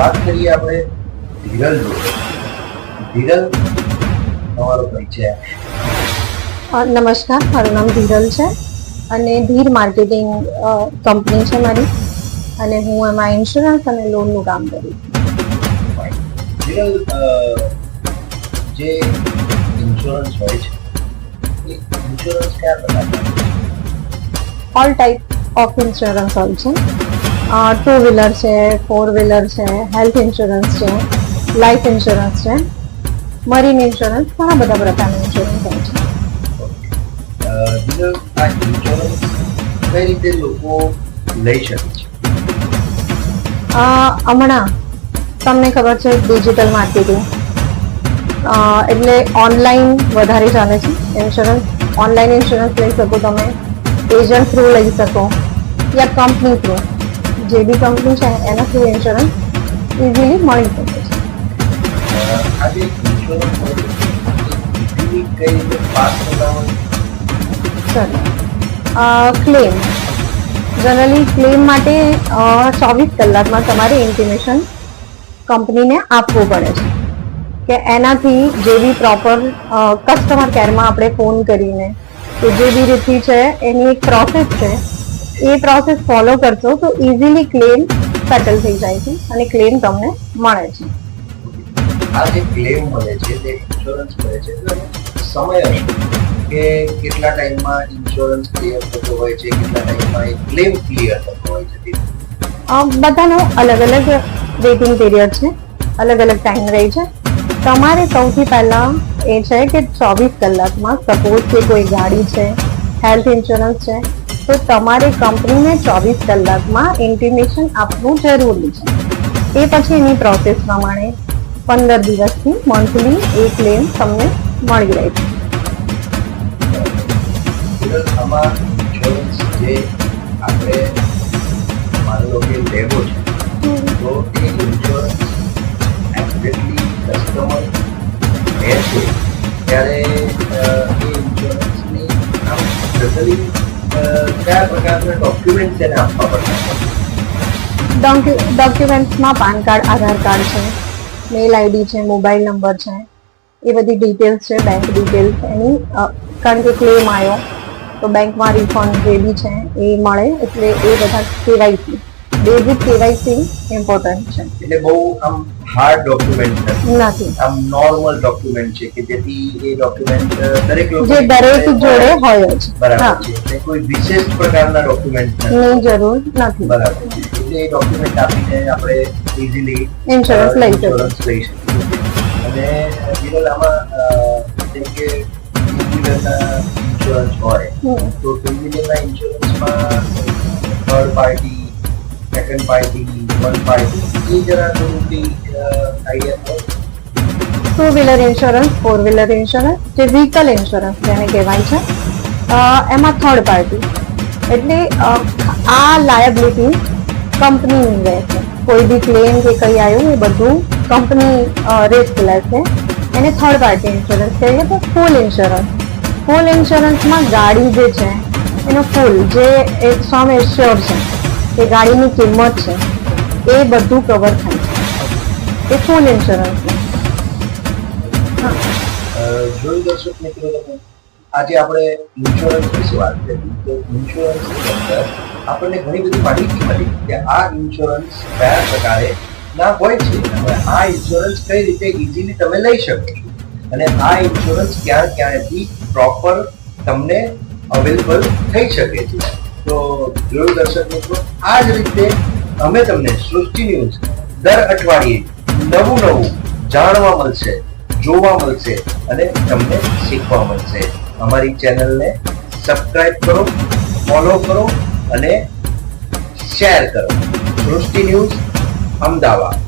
વાત કરીએ આપણે ધીરલ જોડે. ધીરલ, તમારો પરિચય. નમસ્કાર, મારું નામ ધીરલ છે અને ધીર માર્કેટિંગ કંપની છે મારી, અને હું એમાં ઇન્સ્યોરન્સ અને લોનનું કામ કરું છું. ધીરલ, જે ઇન્સ્યોરન્સ હોય છે એ ઇન્સ્યોરન્સ કયા પ્રકારના? ઓલ ટાઈપ ઓફ ઇન્સ્યોરન્સ હોય છે. 2 વ્હીલર છે, 4 વ્હીલર છે, હેલ્થ ઇન્સ્યોરન્સ છે, લાઈફ ઇન્સ્યોરન્સ છે, મરીન ઇન્સ્યોરન્સ, ઘણા બધા પ્રકારના ઇન્સ્યોરન્સ હોય છે. ધીરલ, આ ઇન્સ્યોરન્સ કઈ રીતે લોકો લઈ શકે છે? હમણાં તમને ખબર છે ડિજિટલ માર્કેટિંગ, એટલે ઓનલાઈન વધારે ચાલે છે ઇન્સ્યોરન્સ. ઓનલાઈન ઇન્સ્યોરન્સ લઈ શકો તમે, એજન્ટ થ્રુ લઈ શકો, યા કંપની થ્રુ, જે બી કંપની છે એના થ્રુ ઇન્સ્યોરન્સ ઇઝીલી મળી શકે છે. આજે ઇન્સ્યોરન્સ હોય છે ઇઝીલી કઈ રીતે પાસ થતા હોય? ક્લેમ જનરલી ક્લેમ માટે 24 કલાકમાં તમારે ઇન્ટિમેશન કંપનીને આપવું પડે છે કે એનાથી જે બી પ્રોપર કસ્ટમર કેરમાં આપણે ફોન કરીને કે જે બી રીતથી છે એની એક પ્રોસેસ છે, એ પ્રોસેસ ફોલો કરશો તો ઇઝીલી ક્લેમ સેટલ થઈ જાય છે અને ક્લેમ તમને મળે છે. આ જે ક્લેમ મળે છે, જે ઇન્સ્યોરન્સ મળે છે, સમય હશે કે કેટલા ટાઈમમાં ઇન્સ્યોરન્સ ક્લિયર થતો હોય છે, કેટલા ટાઈમમાં એ ક્લેમ ક્લિયર થતો હોય છે? બધાનો અલગ અલગ વેઇટિંગ પીરિયડ છે, અલગ અલગ ટાઈમ રહે છે. તમારે સૌથી પહેલા એ છે કે 24 કલાકમાં, સપોઝ કે કોઈ ગાડી છે, હેલ્થ ઇન્સ્યોરન્સ છે, તો તમારે કંપનીને 24 કલાકમાં ઇન્ટિમેશન આપવું જરૂરી છે. એ પછી એની પ્રોસેસ પ્રમાણે 15 દિવસથી મંથલી એ ક્લેમ તમને મળી રહે છે. આમાં ઇન્સ્યોરન્સ જે આપણે માની લો કે લેવો છે, તો એ ઇન્સ્યોરન્સ એક્ઝેક્ટલી કસ્ટમર લે છે ત્યારે એ ઇન્સ્યોરન્સની આમ જનરલી કયા પ્રકારના ડોક્યુમેન્ટ એને આપવા પડતા? ડોક્યુમેન્ટ્સમાં પાન કાર્ડ, આધાર કાર્ડ છે, મેલ આઈડી છે, મોબાઈલ નંબર છે, એ બધી ડિટેલ્સ છે, બેંક ડિટેલ્સ એની, કારણ કે ક્લેમ આવ્યો તો બેંકમાં રિફંડ જે બી છે એ મળે, એટલે એ બધા કેવાયસી, બેઝિક કેવાયસી ઇમ્પોર્ટન્ટ છે. એટલે બહુ આમ હાર્ડ ડોક્યુમેન્ટ નથી, આમ નોર્મલ ડોક્યુમેન્ટ છે કે જેથી એ ડોક્યુમેન્ટ દરેક લોકો જે દરેક જોડે હોય જ. બરાબર છે, એટલે કોઈ વિશેષ પ્રકારના ડોક્યુમેન્ટ ની જરૂર નથી. બરાબર છે, એટલે એ ડોક્યુમેન્ટ આપીને આપણે ઇઝીલી ઇન્સ્યોરન્સ લઈ શકીએ. અને વિરલ, આમાં જેમ કે ટુ વ્હીલરના ઇન્સ્યોરન્સ હોય તો ટુ વ્હીલરના ઇન્સ્યોરન્સમાં third party, second party, one party, એ જરા થોડું આઈડિયા હોય? 2 વ્હીલર ઇન્સ્યોરન્સ, 4 વ્હીલર ઇન્સ્યોરન્સ, જે વ્હીકલ ઇન્સ્યોરન્સ જેને કહેવાય છે, એમાં થર્ડ પાર્ટી એટલે આ લાયબિલિટી કંપનીની રહેશે. કોઈ બી ક્લેમ કે કંઈ આવ્યું એ બધું કંપની રિસ્ક લેશે. એને થર્ડ પાર્ટી ઇન્સ્યોરન્સ કહીએ. તો ફૂલ ઇન્સ્યોરન્સ, ફૂલ ઇન્સ્યોરન્સમાં ગાડી જે છે એનો ફૂલ, જે એક સમ એશ્યોર છે કે ગાડીની કિંમત છે એ બધું કવર થાય છે, એ ફૂલ ઇન્સ્યોરન્સ છે. જોઈ દર્શક મિત્રો, આજે આપણે ઇન્સ્યોરન્સ વિશે વાત કરી તો ઇન્સ્યોરન્સની અંદર આપણને ઘણી બધી માહિતી મળી કે આ ઇન્સ્યોરન્સ કયા પ્રકારે ના હોય છે અને આ ઇન્સ્યોરન્સ કઈ રીતે ઇઝીલી તમે લઈ શકો છો અને આ ઇન્સ્યોરન્સ ક્યાંથી પ્રોપર તમને અવેલેબલ થઈ શકે છે. તો જોયું દર્શક મિત્રો, આ જ રીતે અમે તમને સૃષ્ટિ ન્યૂઝ દર અઠવાડિયે નવું જાણવા મળશે, જોવા મળશે અને તમને શીખવા મળશે. અમારી ચેનલને સબસ્ક્રાઇબ કરો, ફોલો કરો અને શેર કરો. સૃષ્ટિ ન્યૂઝ, અમદાવાદ.